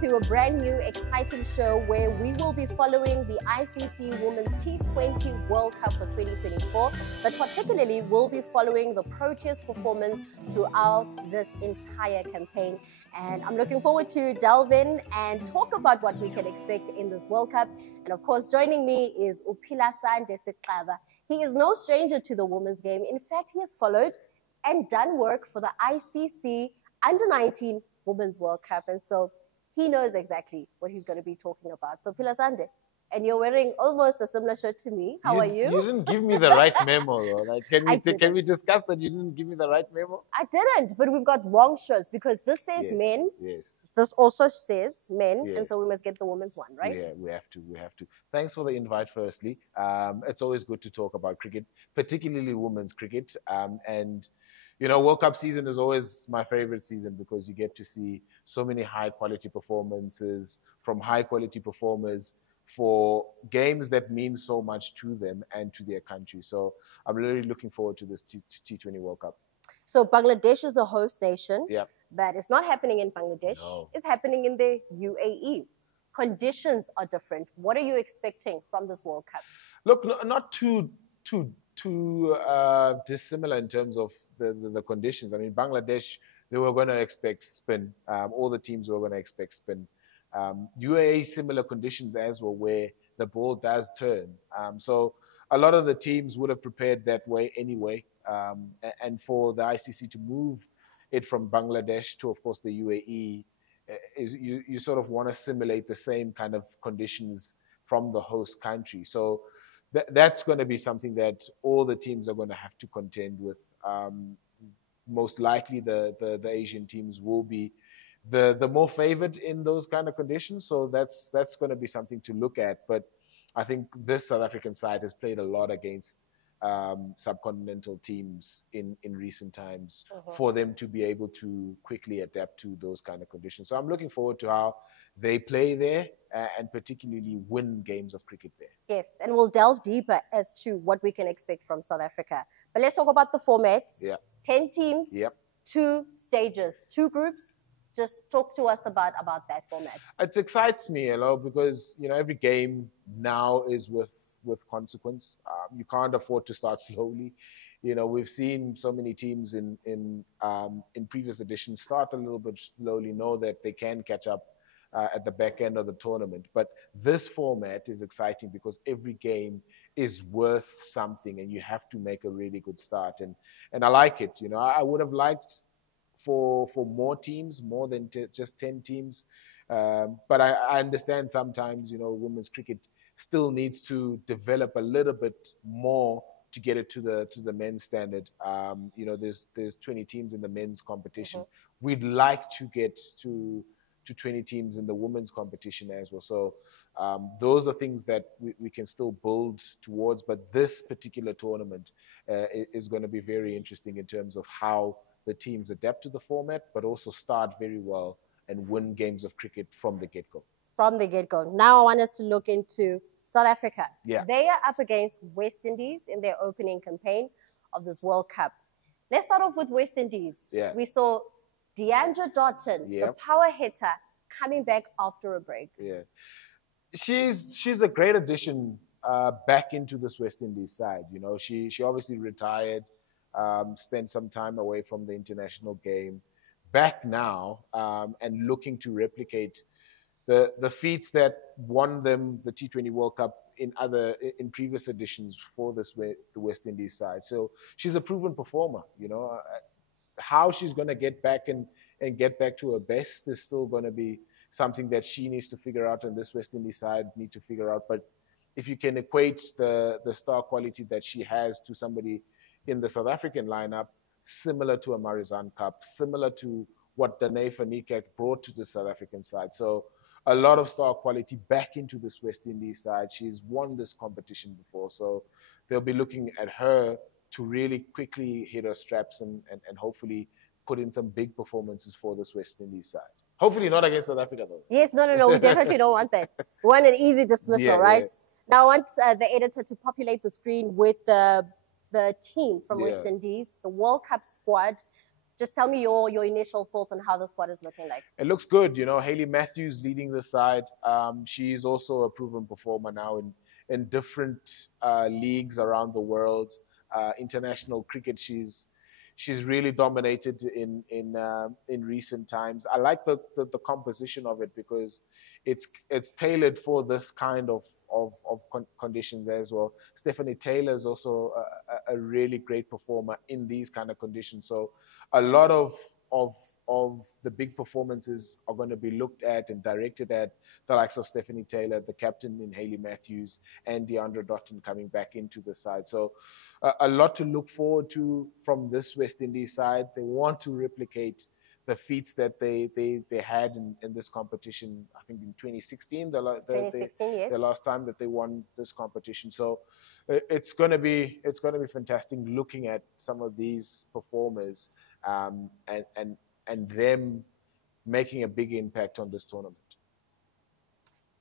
to a brand new exciting show where we will be following the ICC Women's T20 World Cup for 2024, but particularly we'll be following the Proteas performance throughout this entire campaign. And I'm looking forward to delve in and talk about what we can expect in this World Cup. And of course, joining me is Philasande Sixaba. He is no stranger to the women's game. In fact, he has followed and done work for the ICC Under-19 Women's World Cup. And so he knows exactly what he's going to be talking about. So Philasande, and you're wearing almost a similar shirt to me. How are you? You didn't give me the right memo, though. Like, can we discuss that you didn't give me the right memo? I didn't, but we've got wrong shirts because this says men. Yes. This also says men, Yes. and so we must get the women's one, right? Yeah, we have to. Thanks for the invite, firstly. It's always good to talk about cricket, particularly women's cricket. And, you know, World Cup season is always my favorite season because you get to see so many high-quality performances from high-quality performers for games that mean so much to them and to their country. So I'm really looking forward to this T20 World Cup. So Bangladesh is the host nation, Yeah. but it's not happening in Bangladesh. No. It's happening in the UAE. Conditions are different. What are you expecting from this World Cup? Look, not too dissimilar in terms of the conditions. I mean, Bangladesh, they were going to expect spin. All the teams were going to expect spin. UAE, similar conditions as well, where the ball does turn. So a lot of the teams would have prepared that way anyway. And for the ICC to move it from Bangladesh to, of course, the UAE, is you sort of want to simulate the same kind of conditions from the host country. So that's going to be something that all the teams are going to have to contend with. Most likely the Asian teams will be the more favored in those kind of conditions. So that's going to be something to look at. But I think this South African side has played a lot against subcontinental teams in recent times for them to be able to quickly adapt to those kind of conditions. So I'm looking forward to how they play there and particularly win games of cricket there. Yes, and we'll delve deeper as to what we can expect from South Africa. But let's talk about the format. Yeah. 10 teams, 2 stages, 2 groups. Just talk to us about that format. It excites me, because, you know, every game now is with consequence. You can't afford to start slowly. You know, we've seen so many teams in previous editions start a little bit slowly, know that they can catch up at the back end of the tournament. But this format is exciting because every game is worth something and you have to make a really good start. And I like it. You know, I would have liked for more teams, more than just 10 teams. But I understand sometimes, you know, women's cricket still needs to develop a little bit more to get it to the men's standard. You know, there's 20 teams in the men's competition. We'd like to get to 20 teams in the women's competition as well. So those are things that we can still build towards. But this particular tournament is going to be very interesting in terms of how the teams adapt to the format, but also start very well and win games of cricket from the get-go. From the get-go. Now I want us to look into South Africa. Yeah. They are up against West Indies in their opening campaign of this World Cup. Let's start off with West Indies. Yeah. We saw Deandra Dotton, the power hitter, coming back after a break. Yeah. She's a great addition back into this West Indies side. You know, she obviously retired, spent some time away from the international game, back now and looking to replicate the feats that won them the T20 World Cup in previous editions for the West Indies side. So she's a proven performer. You know, how she's going to get back and get back to her best is still going to be something that she needs to figure out, and this West Indies side need to figure out. But if you can equate the star quality that she has to somebody in the South African lineup, similar to a Marizanne Cup, similar to what Danae van Niekerk brought to the South African side. So a lot of star quality back into this West Indies side. She's won this competition before, so they'll be looking at her to really quickly hit her straps and hopefully put in some big performances for this West Indies side. Hopefully not against South Africa, though. Yes, no, we definitely don't want that. We want an easy dismissal, right? Yeah. Now I want the editor to populate the screen with the team from West Indies, the World Cup squad. Just tell me your initial thoughts on how the squad is looking like. It looks good. Hayley Matthews leading the side. She's also a proven performer now in different leagues around the world. International cricket, she's really dominated in recent times. I like the composition of it because it's tailored for this kind of conditions as well. Stephanie Taylor is also a really great performer in these kind of conditions. So a lot of the big performances are going to be looked at and directed at the likes of Stephanie Taylor, the captain in Hayley Matthews, and Deandra Dottin coming back into the side. So a lot to look forward to from this West Indies side. They want to replicate the feats that they had in this competition. I think in 2016, 2016, yes, the last time that they won this competition. So it's going to be fantastic looking at some of these performers and them making a big impact on this tournament.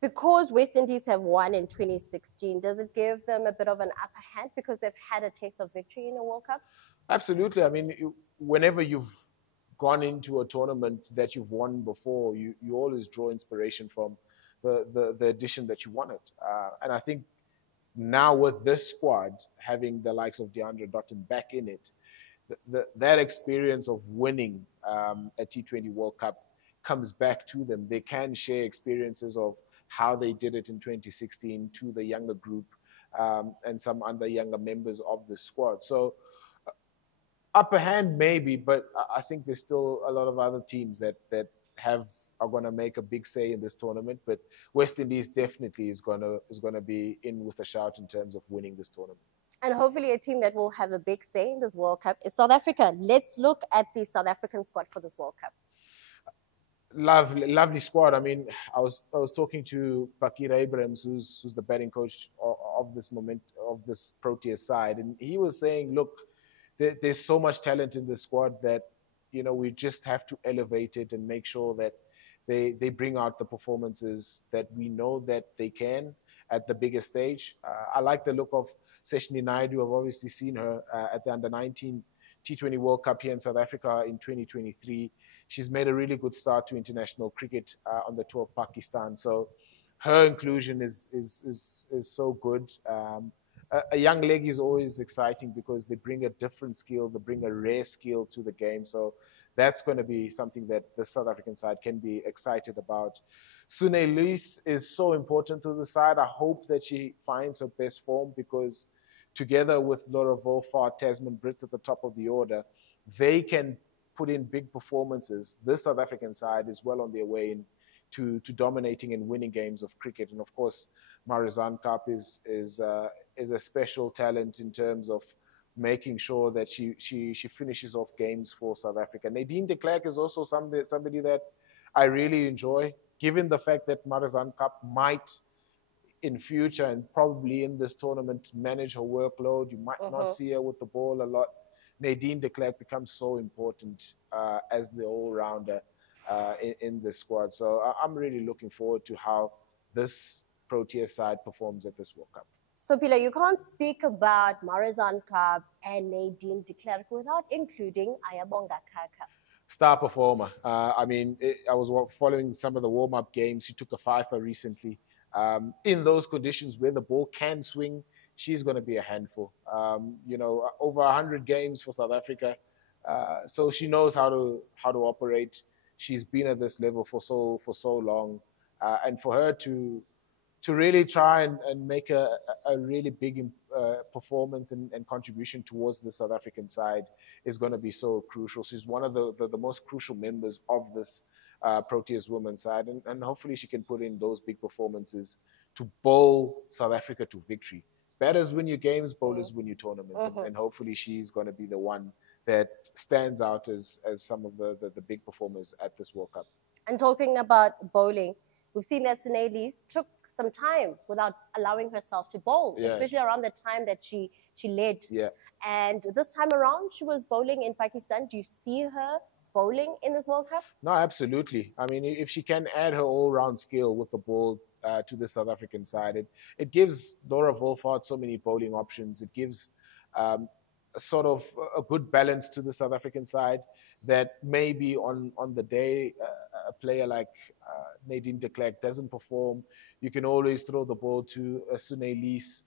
Because West Indies have won in 2016, does it give them a bit of an upper hand because they've had a taste of victory in a World Cup? Absolutely. I mean, whenever you've gone into a tournament that you've won before, you always draw inspiration from the edition that you won it. And I think now with this squad, having the likes of Deandra Dottin back in it, that experience of winning a T20 World Cup comes back to them. They can share experiences of how they did it in 2016 to the younger group and some other younger members of the squad. So upper hand maybe, but I think there's still a lot of other teams that are going to make a big say in this tournament. But West Indies definitely is going to be in with a shout in terms of winning this tournament. And hopefully a team that will have a big say in this World Cup is South Africa. Let's look at the South African squad for this World Cup. Lovely squad. I mean, I was talking to Bakir Abrahams, who's the batting coach of this Proteas side, and he was saying, look, there's so much talent in the squad that we just have to elevate it and make sure that they bring out the performances that we know that they can at the biggest stage. I like the look of Seshni Naidu. I've obviously seen her at the Under-19 T20 World Cup here in South Africa in 2023. She's made a really good start to international cricket on the tour of Pakistan. So her inclusion is so good. A young leg is always exciting because they bring a different skill, they bring a rare skill to the game. So that's going to be something that the South African side can be excited about. Sune Luis is so important to the side. I hope that she finds her best form because together with Laura Wolfhard, Tasman Brits at the top of the order, they can put in big performances. This South African side is well on their way to dominating and winning games of cricket. And of course, Marizanne Kapp is a special talent in terms of making sure that she finishes off games for South Africa. Nadine de Klerk is also somebody that I really enjoy, given the fact that Marizanne Kapp might in future and probably in this tournament manage her workload. You might not see her with the ball a lot. Nadine de Klerk becomes so important as the all-rounder in the squad. So I'm really looking forward to how this Proteas side performs at this World Cup. So, Pila, you can't speak about Marizanne Kapp and Nadine de Klerk without including Ayabonga Kaka. Star performer. I mean, I was following some of the warm-up games. She took a fifer recently. In those conditions where the ball can swing, she's going to be a handful. Over 100 games for South Africa. So she knows how to operate. She's been at this level for so long. And for her to really try and make a really big performance and contribution towards the South African side is going to be so crucial. She's one of the most crucial members of this Proteas women's side, and hopefully she can put in those big performances to bowl South Africa to victory. Batters win your games, bowlers win your tournaments, and hopefully she's going to be the one that stands out as some of the big performers at this World Cup. And talking about bowling, we've seen that Sune Luis took some time without allowing herself to bowl, especially around the time that she led. Yeah. And this time around, she was bowling in Pakistan. Do you see her bowling in this World Cup? No, absolutely. I mean, if she can add her all-round skill with the ball to the South African side, it gives Laura Wolfhard so many bowling options. It gives a sort of a good balance to the South African side. that maybe on the day a player like Nadine de Klerk doesn't perform, you can always throw the ball to Sunelise.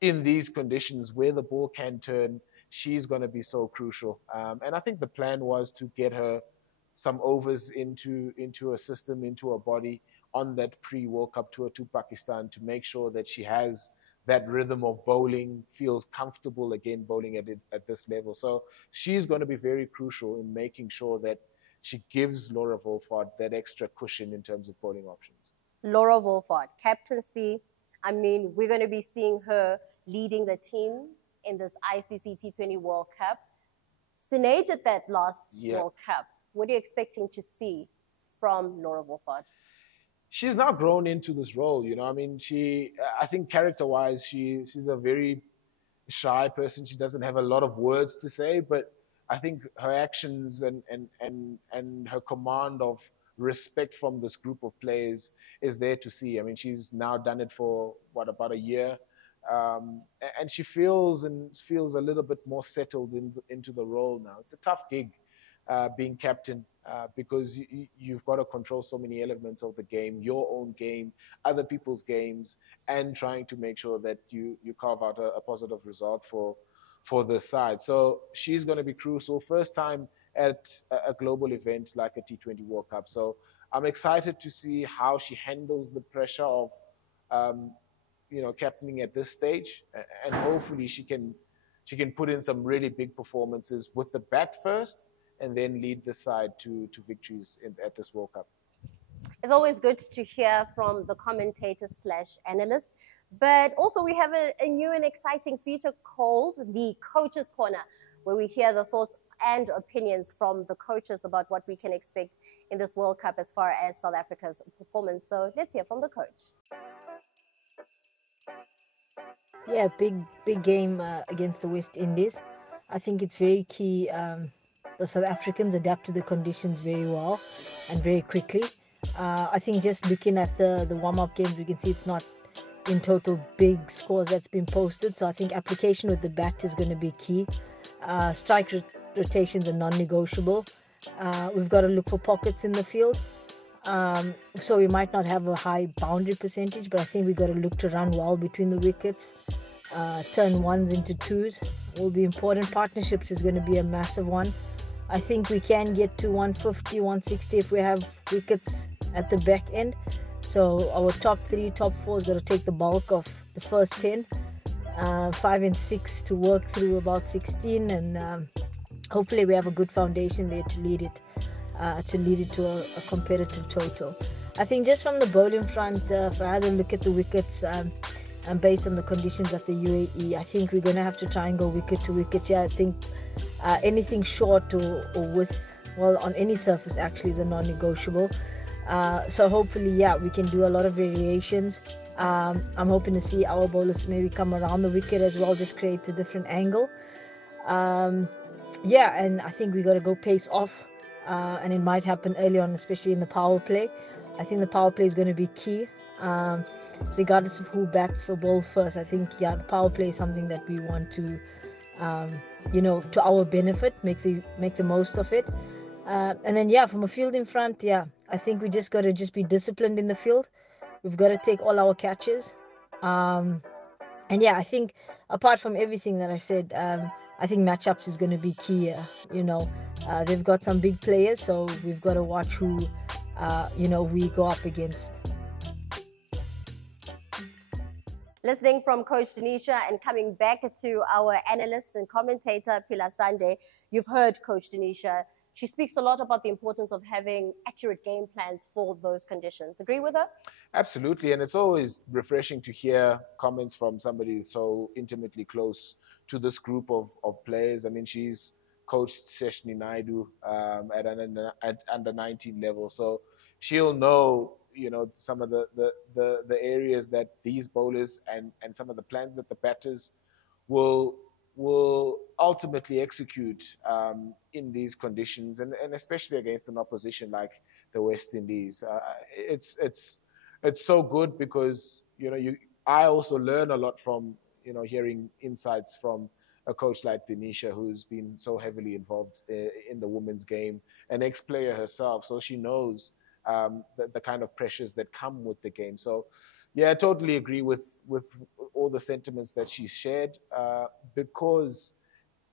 In these conditions where the ball can turn, she's going to be so crucial. And I think the plan was to get her some overs into a system, into a body on that pre-World Cup tour to Pakistan to make sure that she has that rhythm of bowling, feels comfortable again bowling at this level. So she's going to be very crucial in making sure that she gives Laura Wolford that extra cushion in terms of bowling options. Laura Wolford, captaincy. I mean, we're going to be seeing her leading the team in this ICC T20 World Cup. Sinead did that last World Cup. What are you expecting to see from Laura Wolford? She's now grown into this role, you know. I mean, I think character-wise, she's a very shy person. She doesn't have a lot of words to say, but I think her actions and her command of respect from this group of players is there to see. I mean, she's now done it for about a year, and she feels a little bit more settled into the role now. It's a tough gig, being captain, because you've got to control so many elements of the game, your own game, other people's games, and trying to make sure that you carve out a positive result for the side. So she's going to be crucial. First time at a global event like a T20 World Cup. So I'm excited to see how she handles the pressure of, captaining at this stage, and hopefully she can put in some really big performances with the bat first, and then lead the side to victories at this World Cup. It's always good to hear from the commentators/analysts, but also we have a new and exciting feature called the Coaches Corner, where we hear the thoughts and opinions from the coaches about what we can expect in this World Cup as far as South Africa's performance. So let's hear from the coach. Yeah, big game against the West Indies. I think it's very key. The South Africans adapt to the conditions very well and very quickly. I think just looking at the warm-up games, we can see it's not in total big scores that's been posted. So I think application with the bat is going to be key. Strike rotations are non-negotiable. We've got to look for pockets in the field. So we might not have a high boundary percentage, but I think we've got to look to run well between the wickets. Turn ones into twos will be important. Partnerships is going to be a massive one. I think we can get to 150, 160 if we have wickets at the back end. So our top 3, top 4 is going to take the bulk of the first 10. 5 and 6 to work through about 16, and hopefully we have a good foundation there to lead it to a competitive total. I think just from the bowling front, if I had a look at the wickets, and based on the conditions of the UAE, I think we're going to have to try and go wicket to wicket. Yeah, I think anything short or with, well, on any surface actually is a non-negotiable. So hopefully, yeah, we can do a lot of variations. I'm hoping to see our bowlers maybe come around the wicket as well, just create a different angle. Yeah, and I think we got to go pace off, and it might happen early on, especially in the power play. I think the power play is going to be key. Regardless of who bats or bowls first, I think, yeah, the power play is something that we want to, to our benefit, make the most of it. And then, yeah, from a fielding front, yeah, I think we just got to be disciplined in the field. We've got to take all our catches. And yeah, I think apart from everything that I said, I think matchups is going to be key. They've got some big players, so we've got to watch who, we go up against. Listening from Coach Denisha and coming back to our analyst and commentator, Philasande, you've heard Coach Denisha. She speaks a lot about the importance of having accurate game plans for those conditions. Agree with her? Absolutely, and it's always refreshing to hear comments from somebody so intimately close to this group of players. I mean, she's coached Seshni Naidu at under 19 level, so she'll know, some of the areas that these bowlers and some of the plans that the batters will ultimately execute in these conditions, and especially against an opposition like the West Indies. It's so good because I also learn a lot from hearing insights from a coach like Denisha, who's been so heavily involved in the women's game, an ex-player herself, so she knows the kind of pressures that come with the game. So, yeah, I totally agree with all the sentiments that she shared, because,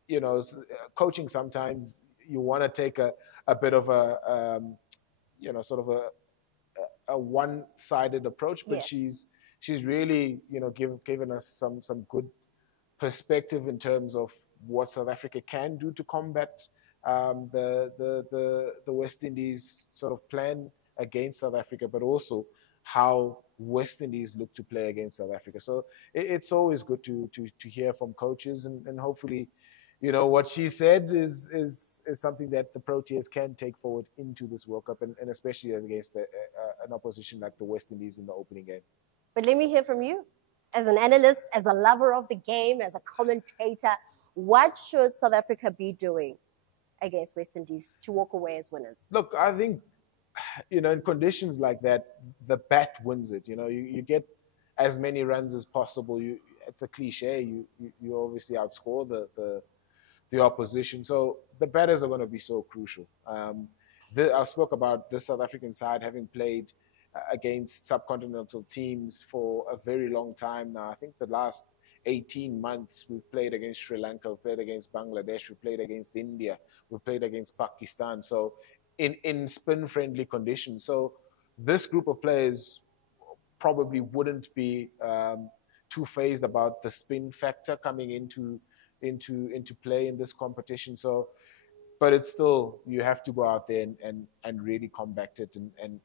you know, coaching sometimes you want to take a bit of a, you know, sort of a one-sided approach, but she's really, you know, given us some good perspective in terms of what South Africa can do to combat the West Indies sort of plan against South Africa, but also how West Indies look to play against South Africa. So it's always good to hear from coaches, and hopefully, you know, what she said is something that the Proteas can take forward into this World Cup, and especially against an opposition like the West Indies in the opening game. But let me hear from you. As an analyst, as a lover of the game, as a commentator, what should South Africa be doing against West Indies to walk away as winners? Look, I think, you know, in conditions like that, the bat wins it. You know, you get as many runs as possible. It's a cliche. You obviously outscore the opposition. So the batters are going to be so crucial. I spoke about the South African side having played against subcontinental teams for a very long time now. I think the last 18 months we've played against Sri Lanka, we've played against Bangladesh, we've played against India, we've played against Pakistan. So in spin-friendly conditions. So this group of players probably wouldn't be too phased about the spin factor coming into play in this competition. So, but it's still, you have to go out there and really combat it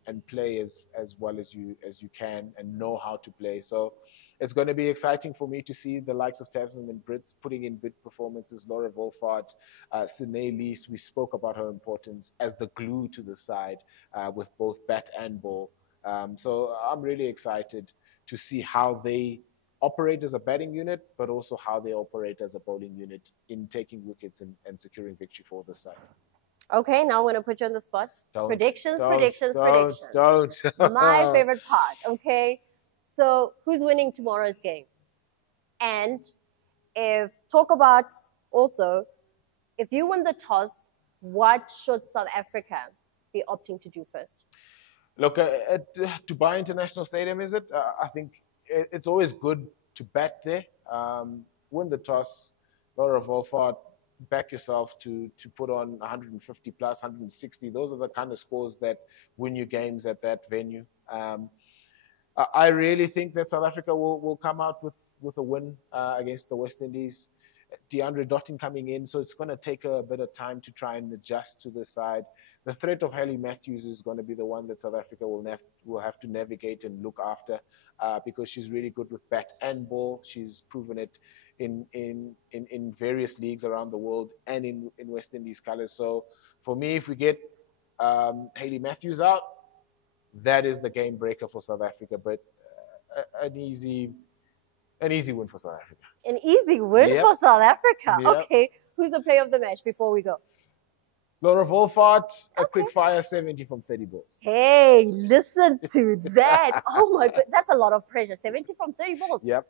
and play as well as you can, and know how to play. So it's going to be exciting for me to see the likes of Tasman and Brits putting in big performances. Laura Wolfart, Sine Lees, we spoke about her importance as the glue to the side with both bat and ball. So I'm really excited to see how they operate as a batting unit, but also how they operate as a bowling unit in taking wickets and securing victory for the side. Okay, now I'm going to put you on the spot. Predictions. Don't. My favorite part, okay? So who's winning tomorrow's game? And talk about also, if you win the toss, what should South Africa be opting to do first? Look, at Dubai International Stadium, is it? I think it's always good to bat there. Win the toss, Laura Wolfart, back yourself to put on 150 plus, 160. Those are the kind of scores that win you games at that venue. I really think that South Africa will come out with a win against the West Indies. DeAndre Dottin coming in, so it's going to take a bit of time to try and adjust to the side. The threat of Hayley Matthews is going to be the one that South Africa will have to navigate and look after, because she's really good with bat and ball. She's proven it in various leagues around the world and in West Indies colours. So for me, if we get Hayley Matthews out, that is the game breaker for South Africa. But an easy win for South Africa. An easy win for South Africa. Yep. Okay, who's the player of the match before we go? Laura Wolfart, a quick fire 70 from 30 balls. Hey, listen to that. Oh my God, that's a lot of pressure. 70 from 30 balls. Yep.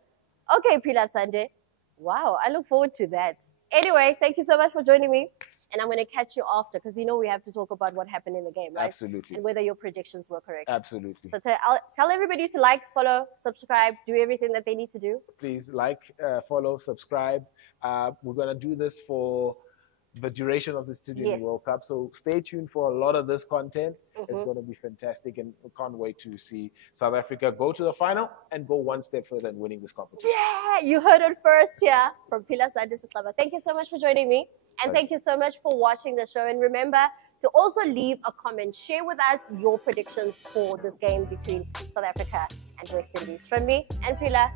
Okay, Philasande. Wow, I look forward to that. Anyway, thank you so much for joining me. And I'm going to catch you after, because you know we have to talk about what happened in the game, right? Absolutely. And whether your predictions were correct. Absolutely. So I'll tell everybody to like, follow, subscribe, do everything that they need to do. Please like, follow, subscribe. We're going to do this for the duration of the T20 World Cup. So stay tuned for a lot of this content. It's going to be fantastic, and we can't wait to see South Africa go to the final and go one step further in winning this competition. Yeah, you heard it first here from Philasande Sixaba. Thank you so much for joining me. And thank you so much for watching the show. And remember to also leave a comment. Share with us your predictions for this game between South Africa and West Indies. From me and Phila.